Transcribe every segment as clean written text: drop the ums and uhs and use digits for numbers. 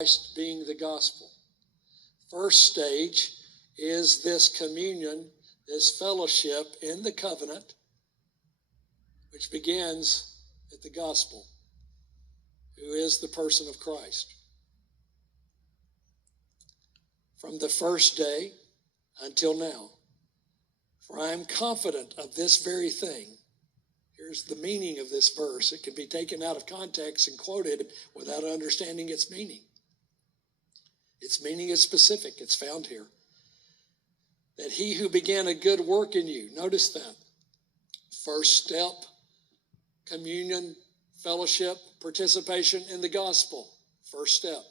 Christ being the gospel. First stage is this communion, this fellowship in the covenant, which begins at the gospel, who is the person of Christ. From the first day until now, for I am confident of this very thing. Here's the meaning of this verse. It can be taken out of context and quoted without understanding its meaning. Its meaning is specific. It's found here. That he who began a good work in you, notice that. First step, communion, fellowship, participation in the gospel. First step.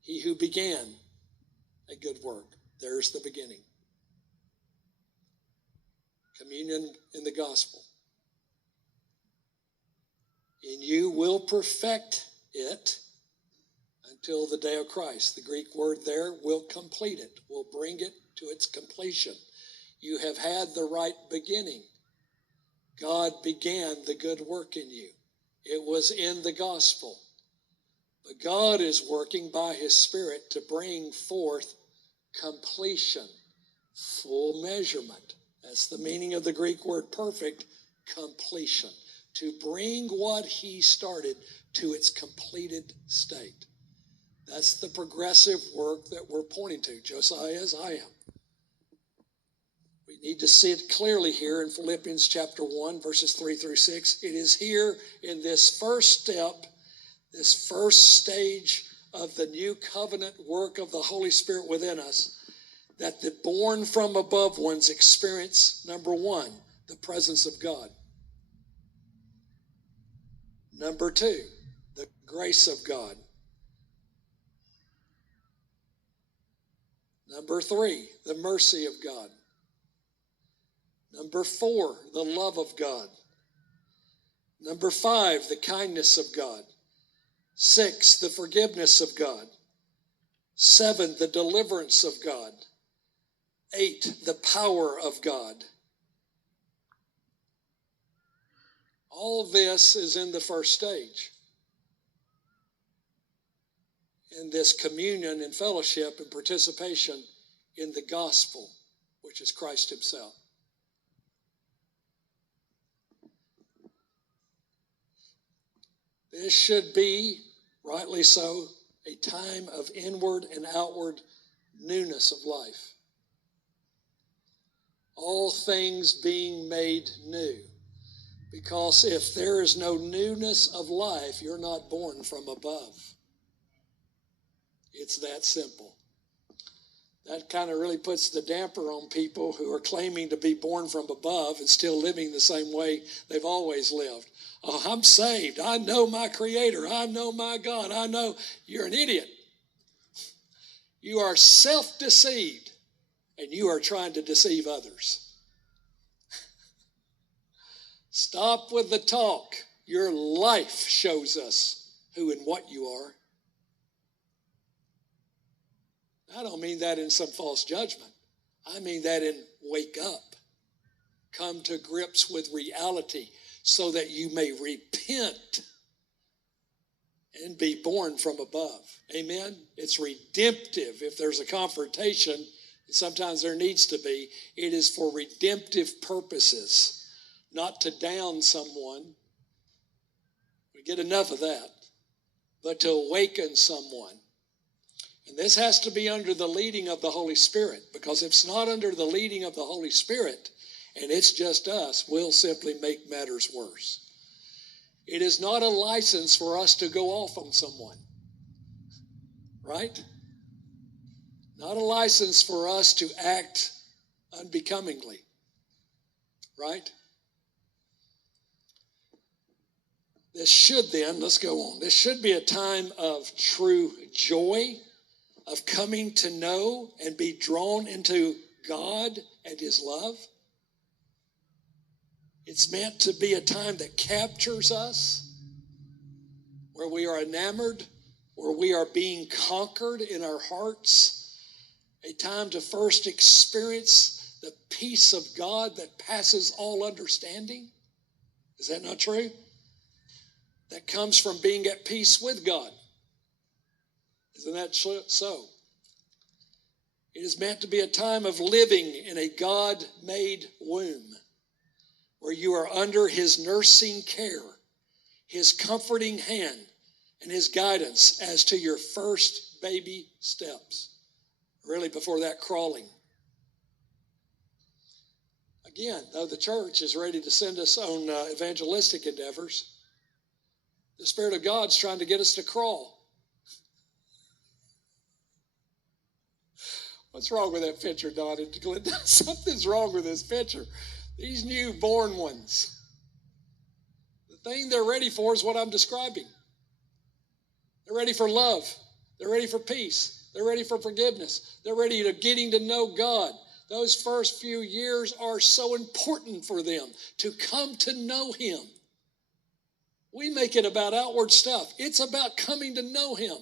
He who began a good work. There's the beginning. Communion in the gospel. In you will perfect it until the day of Christ. The Greek word there, will complete it, will bring it to its completion. You have had the right beginning. God began the good work in you. It was in the gospel. But God is working by his Spirit to bring forth completion, full measurement. That's the meaning of the Greek word perfect, completion. To bring what he started to its completed state. That's the progressive work that we're pointing to. Josiah is I am. We need to see it clearly here in Philippians chapter 1, verses 3 through 6. It is here in this first step, this first stage of the new covenant work of the Holy Spirit within us, that the born from above ones experience, number one, the presence of God. Number two, the grace of God. Number three, the mercy of God. Number four, the love of God. Number five, the kindness of God. 6, the forgiveness of God. 7, the deliverance of God. 8, the power of God. All this is in the first stage. In this communion and fellowship and participation in the gospel, which is Christ himself. This should be, rightly so, a time of inward and outward newness of life. All things being made new. Because if there is no newness of life, you're not born from above. It's that simple. That kind of really puts the damper on people who are claiming to be born from above and still living the same way they've always lived. Oh, I'm saved. I know my Creator. I know my God. I know. You're an idiot. You are self-deceived, and you are trying to deceive others. Stop with the talk. Your life shows us who and what you are. I don't mean that in some false judgment. I mean that in wake up. Come to grips with reality so that you may repent and be born from above. Amen? It's redemptive. If there's a confrontation, and sometimes there needs to be, it is for redemptive purposes, not to down someone. We get enough of that. But to awaken someone. And this has to be under the leading of the Holy Spirit, because if it's not under the leading of the Holy Spirit, and it's just us, we'll simply make matters worse. It is not a license for us to go off on someone, right? Not a license for us to act unbecomingly, right? This should then, let's go on, this should be a time of true joy, of coming to know and be drawn into God and his love. It's meant to be a time that captures us, where we are enamored, where we are being conquered in our hearts. A time to first experience the peace of God that passes all understanding. Is that not true? that comes from being at peace with God. Isn't that so? It is meant to be a time of living in a God-made womb where you are under his nursing care, his comforting hand, and his guidance as to your first baby steps. Really, before that, crawling. Again, though the church is ready to send us on evangelistic endeavors, the Spirit of God's trying to get us to crawl. What's wrong with that picture, Don? Something's wrong with this picture. These newborn ones. The thing they're ready for is what I'm describing. They're ready for love. They're ready for peace. They're ready for forgiveness. They're ready to getting to know God. Those first few years are so important for them to come to know him. We make it about outward stuff. It's about coming to know him.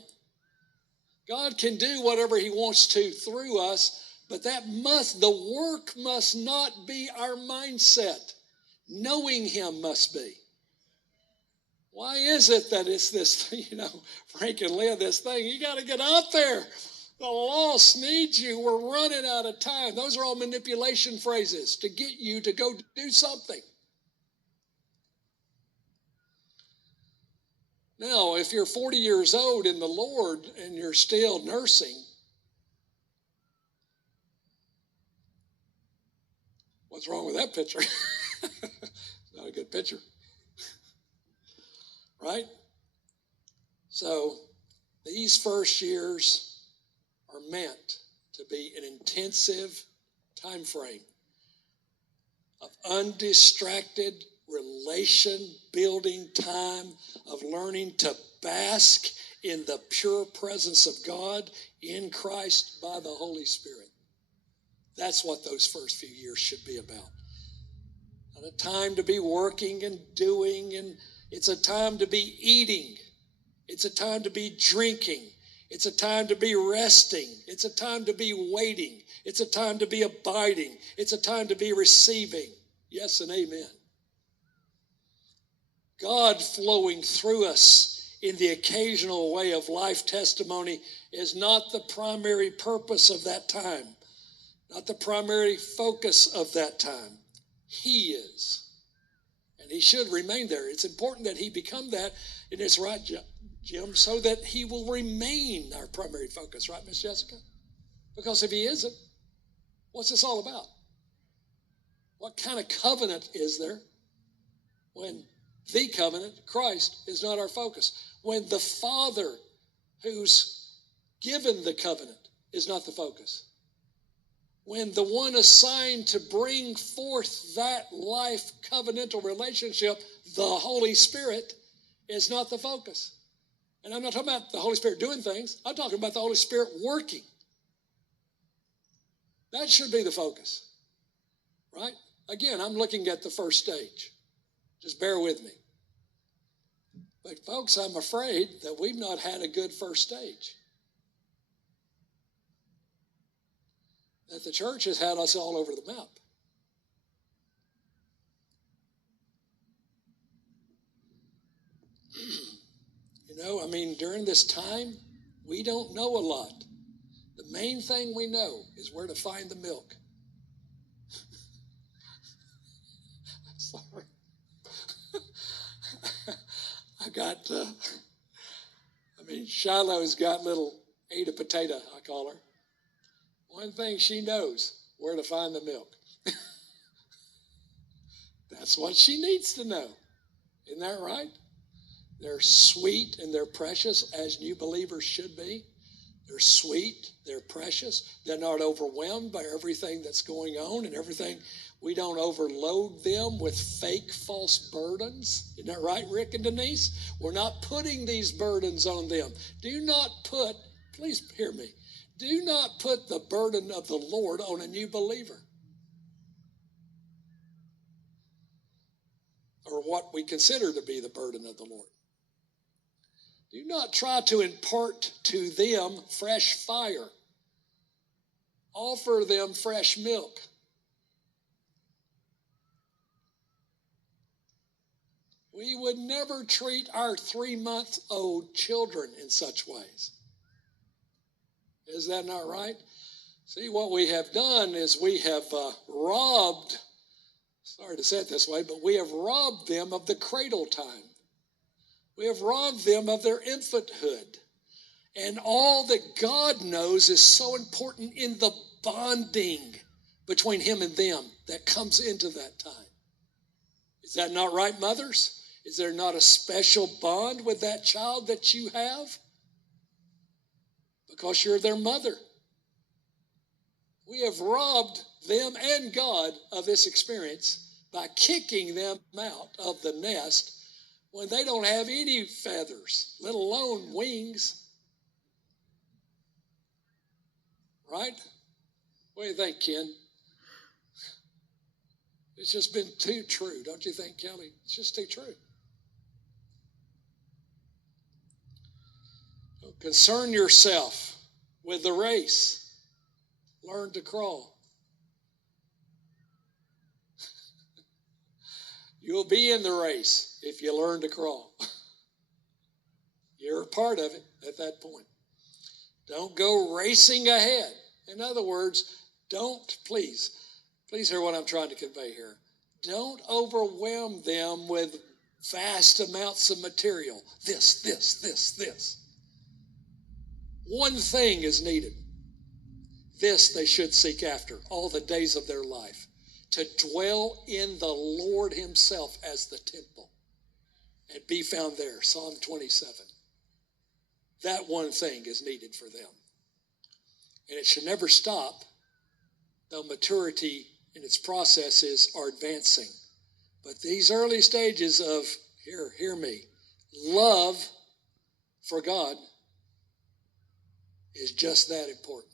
God can do whatever he wants to through us, but the work must not be our mindset. Knowing him must be. Why is it that it's this, Frank and Leah, this thing, you got to get out there. The lost needs you. We're running out of time. Those are all manipulation phrases to get you to go do something. Now, if you're 40 years old in the Lord and you're still nursing, what's wrong with that picture? It's not a good picture. Right? So, these first years are meant to be an intensive time frame of undistracted relation-building time of learning to bask in the pure presence of God in Christ by the Holy Spirit. That's what those first few years should be about. Not a time to be working and doing, and it's a time to be eating. It's a time to be drinking. It's a time to be resting. It's a time to be waiting. It's a time to be abiding. It's a time to be receiving. Yes and amen. God flowing through us in the occasional way of life testimony is not the primary purpose of that time, not the primary focus of that time. He is. And he should remain there. It's important that he become that, and it's right, Jim, so that he will remain our primary focus, right, Miss Jessica? Because if he isn't, what's this all about? What kind of covenant is there when the covenant, Christ, is not our focus? When the Father who's given the covenant is not the focus? When the one assigned to bring forth that life covenantal relationship, the Holy Spirit, is not the focus? And I'm not talking about the Holy Spirit doing things. I'm talking about the Holy Spirit working. That should be the focus, right? Again, I'm looking at the first stage. Just bear with me. But folks, I'm afraid that we've not had a good first stage. That the church has had us all over the map. During this time, we don't know a lot. The main thing we know is where to find the milk. Sorry. Shiloh's got little Ada Potato, I call her. One thing she knows, where to find the milk. That's what she needs to know. Isn't that right? They're sweet and they're precious, as new believers should be. They're sweet, they're precious. They're not overwhelmed by everything that's going on and everything. We don't overload them with fake, false burdens. Isn't that right, Rick and Denise? We're not putting these burdens on them. Please hear me, do not put the burden of the Lord on a new believer. Or what we consider to be the burden of the Lord. Do not try to impart to them fresh fire. Offer them fresh milk. We would never treat our 3-month-old children in such ways. Is that not right? See, what we have done is we have robbed, sorry to say it this way, but we have robbed them of the cradle time. We have robbed them of their infanthood. And all that God knows is so important in the bonding between him and them that comes into that time. Is that not right, mothers? Is there not a special bond with that child that you have? Because you're their mother. We have robbed them and God of this experience by kicking them out of the nest when they don't have any feathers, let alone wings. Right? What do you think, Ken? It's just been too true, don't you think, Kelly? It's just too true. So concern yourself with the race. Learn to crawl. You'll be in the race if you learn to crawl. You're a part of it at that point. Don't go racing ahead. In other words, please hear what I'm trying to convey here. Don't overwhelm them with vast amounts of material. This. One thing is needed. This they should seek after all the days of their life, to dwell in the Lord himself as the temple and be found there. Psalm 27. That one thing is needed for them. And it should never stop, though maturity in its processes are advancing. But these early stages of, hear me, love for God is just that important.